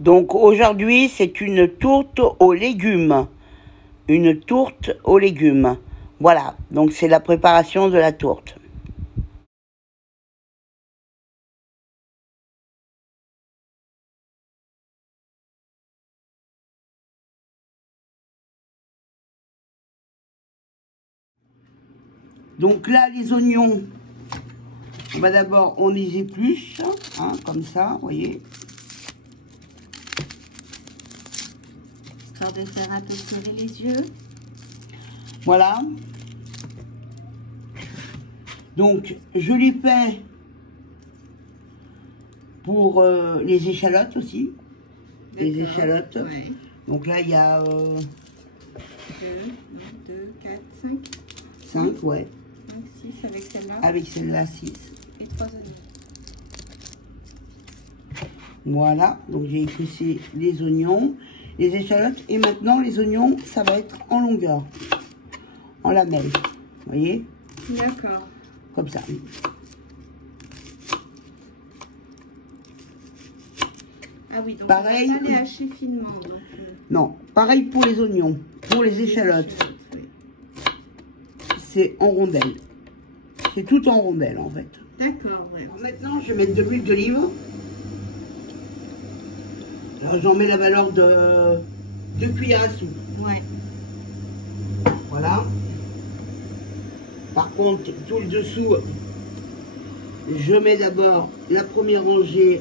Donc aujourd'hui, c'est une tourte aux légumes. Une tourte aux légumes. Voilà, donc c'est la préparation de la tourte. Donc là, les oignons, on les épluche, hein, comme ça, vous voyez. Histoire de faire un peu serrer les yeux. Voilà. Donc, je les fais pour les échalotes aussi. Les échalotes. Ouais. Donc là, il y a 2, 4, 5. 5, ouais. 5, 6 avec celle-là. Avec celle-là, 6. Et 3 oignons. Voilà, donc j'ai épluché les oignons, les échalotes. Et maintenant, les oignons, ça va être en longueur, en lamelles. Vous voyez? D'accord. Comme ça. Ah oui, donc pareil. on va pas les hacher finement. Donc. Non, pareil pour les oignons, pour les échalotes. Oui. C'est en rondelles. C'est tout en rondelles, en fait. D'accord, ouais. Maintenant, je vais mettre de l'huile d'olive. Alors, j'en mets la valeur de 2 cuillères à soupe. Ouais. Voilà. Par contre, tout le dessous, je mets d'abord la première rangée.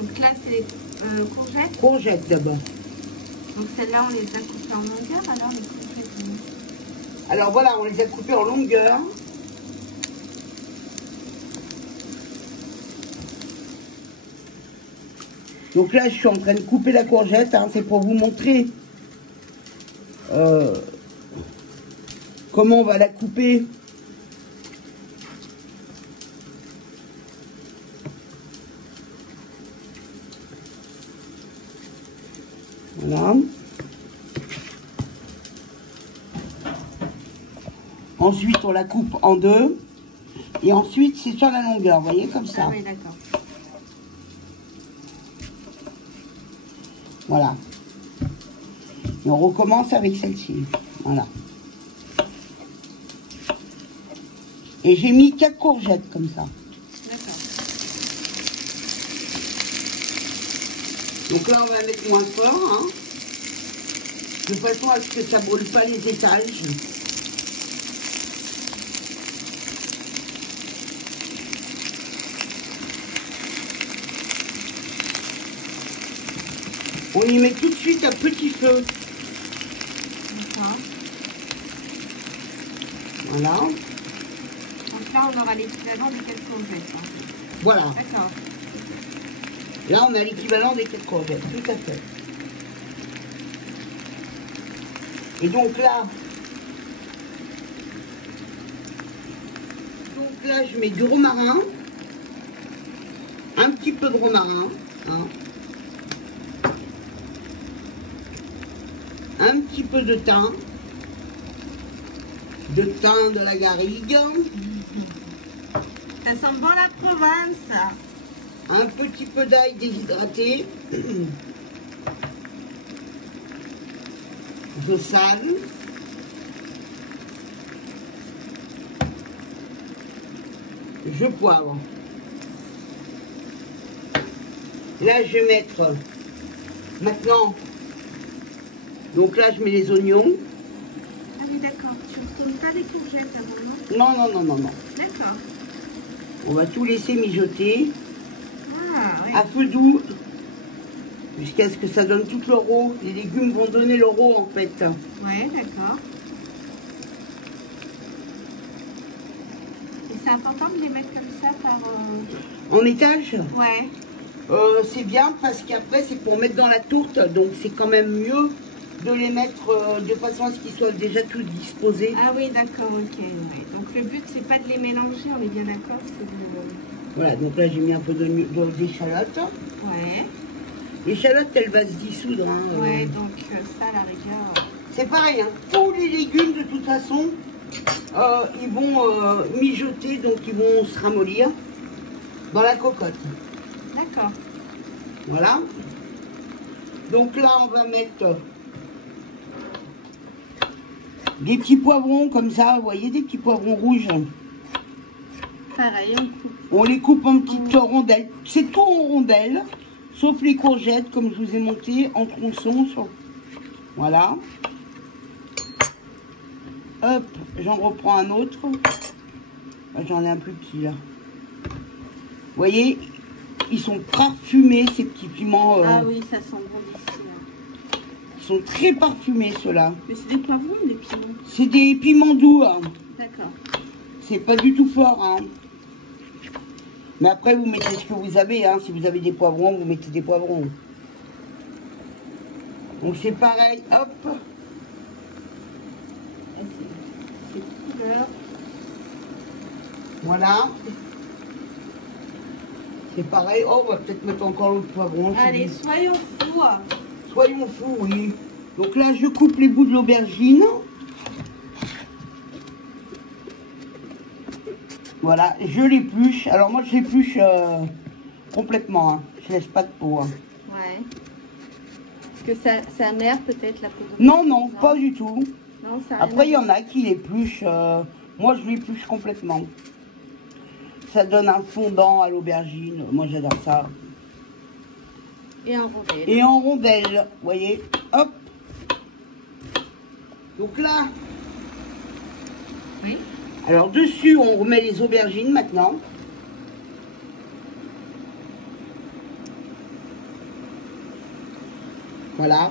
Donc là, c'est courgettes. Courgettes d'abord. Donc celles-là, on les a coupées en longueur, alors les courgettes. Alors voilà, on les a coupées en longueur. Donc là, je suis en train de couper la courgette, hein, c'est pour vous montrer comment on va la couper. Voilà. Ensuite, on la coupe en deux. Et ensuite, c'est sur la longueur, vous voyez, comme ça. Ah oui, d'accord. Voilà. Et on recommence avec celle-ci. Voilà. Et j'ai mis 4 courgettes comme ça. D'accord. Donc là, on va mettre moins fort, hein, de façon à ce que ça ne brûle pas les étages. On y met tout de suite à petit feu. D'accord. Voilà. Donc là, on aura l'équivalent des 4 courgettes. Hein. Voilà. D'accord. Là, on a l'équivalent des 4 courgettes, tout à fait. Et donc là, je mets du romarin, un petit peu de romarin, hein, un petit peu de thym de la garrigue, Ça sent bon la province. un petit peu d'ail déshydraté, de sel, je poivre. Là, je vais mettre maintenant, donc là, je mets les oignons. Ah oui, d'accord. Tu ne retournes pas les courgettes avant, non? Non, non, non, non, non. D'accord. On va tout laisser mijoter Ah, oui. à feu doux jusqu'à ce que ça donne tout le rôt. Les légumes vont donner le rôt en fait. Ouais, d'accord. Et c'est important de les mettre comme ça par... En étage, Ouais. c'est bien parce qu'après c'est pour mettre dans la tourte, donc c'est quand même mieux de les mettre de façon à ce qu'ils soient déjà tous disposés. Ah oui, d'accord, ok. Ouais. Donc le but, c'est pas de les mélanger, on est bien d'accord, c'est de... Voilà, donc là j'ai mis un peu d'échalote. Ouais. L'échalote, elle va se dissoudre. Hein, Ouais, donc ça, à la rigueur... C'est pareil, hein, tous les légumes de toute façon, ils vont mijoter, donc ils vont se ramollir dans la cocotte. D'accord. Voilà. Donc là, on va mettre des petits poivrons comme ça, vous voyez, des petits poivrons rouges. Pareil, on coupe. On les coupe en petites rondelles. C'est tout en rondelles, sauf les courgettes, comme je vous ai monté, en tronçons. Voilà. Hop, j'en reprends un autre. J'en ai un plus petit là. Vous voyez, ils sont parfumés, ces petits piments. Ah oui, ça sent bon d'ici. Ils sont très parfumés, ceux-là. Mais c'est des poivrons ou des piments? C'est des piments doux. Hein. D'accord. C'est pas du tout fort. Hein. Mais après, vous mettez ce que vous avez. Hein. Si vous avez des poivrons, vous mettez des poivrons. Donc c'est pareil. Hop. C'est couleur. Voilà. C'est pareil. Oh, on va peut-être mettre encore l'autre poivron. Allez, soyons fous. Soyons fous, oui. Donc là, je coupe les bouts de l'aubergine. Voilà, je l'épluche. Alors moi, je l'épluche complètement. Hein. Je laisse pas de peau. Hein. Ouais. Est-ce que ça mère peut-être la peau de Non, non, pas du tout. Non, ça Après, il y en a qui l'épluchent. Moi, je l'épluche complètement. Ça donne un fondant à l'aubergine. Moi, j'adore ça. Et en rondelles. Et en rondelles, vous voyez. Hop. Donc là. Oui. Alors, dessus, on remet les aubergines maintenant. Voilà.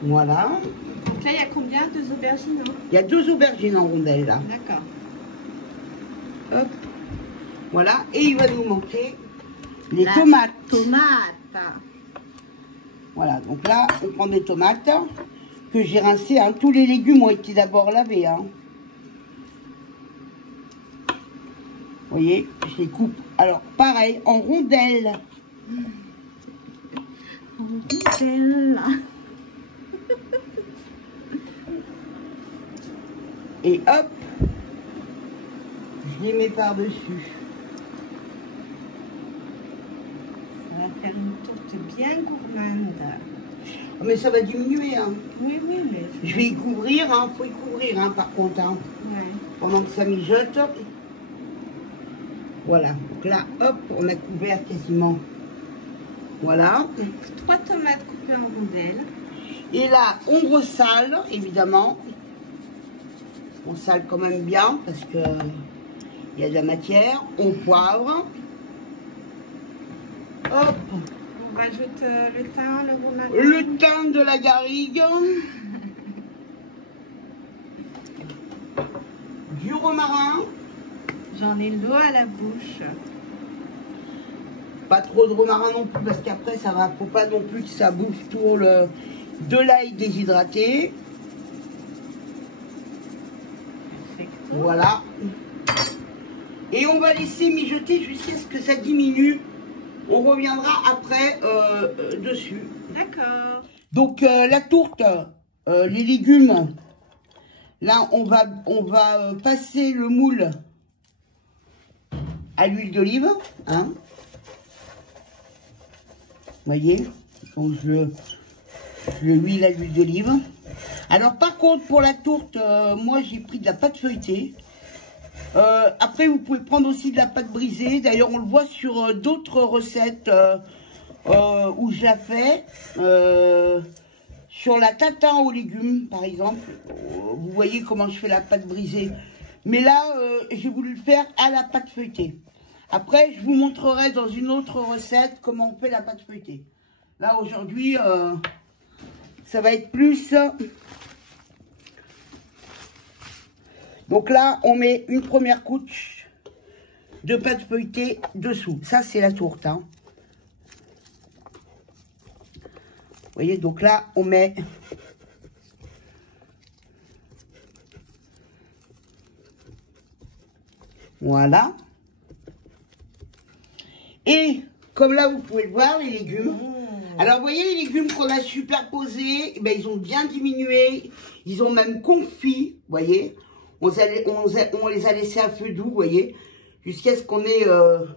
Voilà. Donc là, il y a combien? 2 aubergines? Il y a 2 aubergines en rondelles là. D'accord. Hop. Voilà. Et il va nous manquer les tomates. Tomates. Voilà. Donc là, on prend des tomates que j'ai rincées. Hein. Tous les légumes ont été d'abord lavés. Hein. Vous voyez, je les coupe. Alors, pareil, en rondelles. En rondelles. Et hop, je les mets par-dessus. Ça va faire une tourte bien gourmande. Oh, mais ça va diminuer. Hein. Oui, oui, mais... Je vais y couvrir. Hein. Faut y couvrir, hein, par contre. Hein. Ouais. Pendant que ça mijote. Voilà. Donc là, hop, on a couvert quasiment. Voilà. Donc, 3 tomates coupées en rondelles. Et là, on ressale, évidemment. On sale quand même bien parce que il y a de la matière. On poivre. Hop. On rajoute le thym, le romarin. Le thym de la garrigue. Du romarin. J'en ai l'eau à la bouche. Pas trop de romarin non plus parce qu'après ça va. Faut pas non plus que ça bouffe tout de l'ail déshydraté. Voilà. Et on va laisser mijoter jusqu'à ce que ça diminue. On reviendra après dessus. D'accord. Donc la tourte, les légumes. Là, on va passer le moule à l'huile d'olive. Hein. Vous voyez. Donc je l'huile à l'huile d'olive. Alors par contre pour la tourte, moi j'ai pris de la pâte feuilletée. Après vous pouvez prendre aussi de la pâte brisée. D'ailleurs on le voit sur d'autres recettes où je la fais. Sur la tatin aux légumes par exemple. Vous voyez comment je fais la pâte brisée. Mais là j'ai voulu le faire à la pâte feuilletée. Après je vous montrerai dans une autre recette comment on fait la pâte feuilletée. Là aujourd'hui ça va être plus... Donc là, on met une première couche de pâte feuilletée dessous. Ça, c'est la tourte. Hein. Vous voyez, donc là, on met Voilà. Et comme là, vous pouvez le voir, les légumes. Alors, vous voyez les légumes qu'on a superposés, eh ben, ils ont bien diminué. Ils ont même confit, vous voyez. On les a laissés à feu doux, vous voyez, jusqu'à ce qu'on ait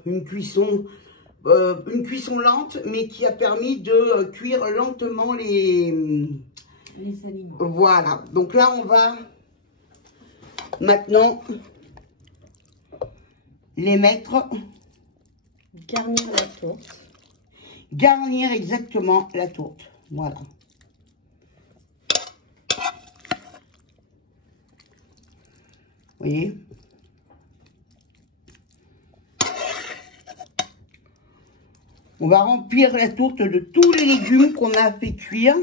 une cuisson lente, mais qui a permis de cuire lentement les aliments. Voilà. Donc là, on va maintenant les mettre. Garnir la tourte. Garnir exactement la tourte. Voilà. Vous voyez? On va remplir la tourte de tous les légumes qu'on a fait cuire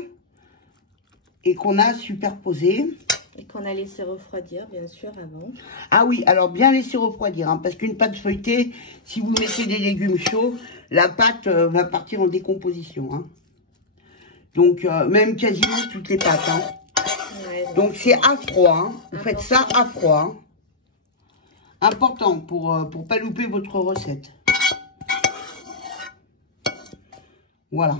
et qu'on a superposés. Et qu'on a laissé refroidir, bien sûr, avant. Ah oui, alors bien laisser refroidir, hein, parce qu'une pâte feuilletée, si vous mettez des légumes chauds, la pâte va partir en décomposition. Hein. Donc, même quasiment toutes les pâtes. Hein. Ouais, donc, c'est à froid. Hein. Vous faites ça à froid. Hein. Important pour pas louper votre recette. Voilà.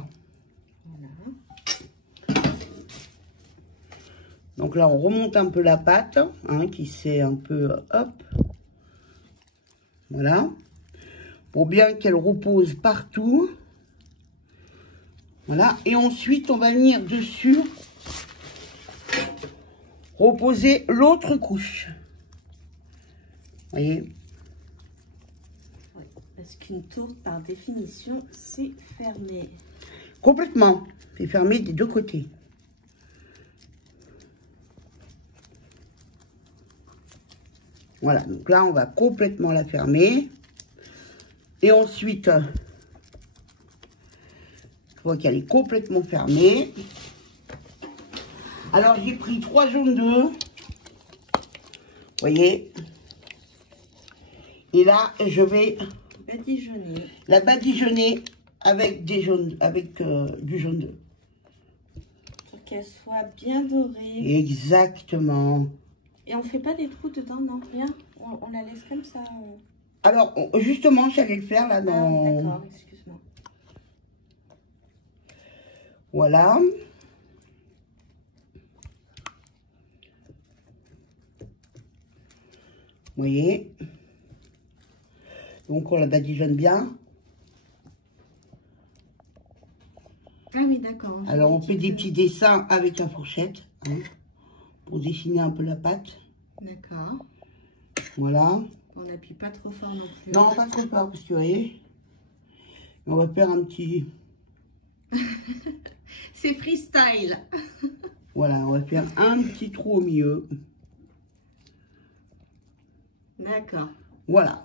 Donc là, on remonte un peu la pâte, hein, qui s'est un peu, hop, voilà, pour bien qu'elle repose partout. Voilà, et ensuite, on va venir dessus reposer l'autre couche. Vous voyez? Oui, parce qu'une tourte, par définition, c'est fermé. Complètement, c'est fermé des deux côtés. Voilà, donc là, on va complètement la fermer. Et ensuite, je vois qu'elle est complètement fermée. Alors, j'ai pris 3 jaunes d'œufs. Vous voyez? Et là, je vais la badigeonner avec, du jaune d'œuf. Pour qu'elle soit bien dorée. Exactement. Et on fait pas des trous dedans, non? Rien? On la laisse comme ça? Alors, justement, j'allais le faire là dans... Ah, d'accord, excuse-moi. Voilà. Vous voyez? Donc, on la badigeonne bien. Ah oui, d'accord. Alors, on fait des petits dessins avec la fourchette, hein, pour dessiner un peu la pâte. D'accord. Voilà. On n'appuie pas trop fort non plus. Non, pas trop fort, parce que vous voyez, on va faire un petit... C'est freestyle. Voilà, on va faire un petit trou au milieu. D'accord. Voilà.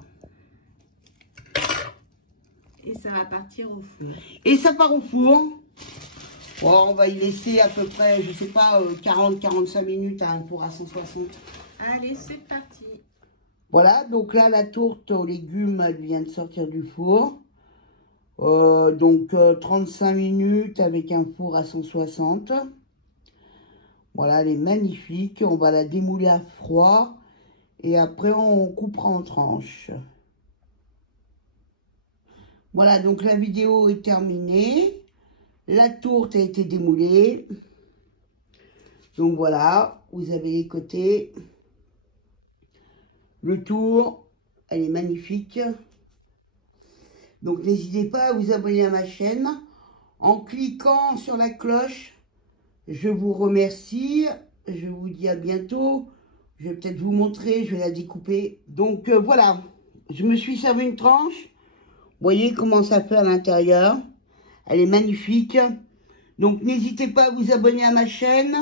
Et ça va partir au four. Et ça part au four. Bon, on va y laisser à peu près, je sais pas, 40-45 minutes à un four à 160. Allez, c'est parti. Voilà, donc là, la tourte aux légumes, elle vient de sortir du four. Donc, 35 minutes avec un four à 160. Voilà, elle est magnifique. On va la démouler à froid. Et après, on coupera en tranches. Voilà, donc la vidéo est terminée. La tourte a été démoulée. Donc voilà, vous avez les côtés. Le tour, elle est magnifique. Donc n'hésitez pas à vous abonner à ma chaîne. En cliquant sur la cloche, je vous remercie. Je vous dis à bientôt. Je vais peut-être vous montrer, je vais la découper. Donc voilà, je me suis servi une tranche. Vous voyez comment ça fait à l'intérieur. Elle est magnifique. Donc n'hésitez pas à vous abonner à ma chaîne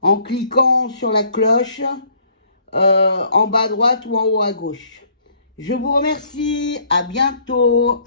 en cliquant sur la cloche en bas à droite ou en haut à gauche. Je vous remercie. À bientôt.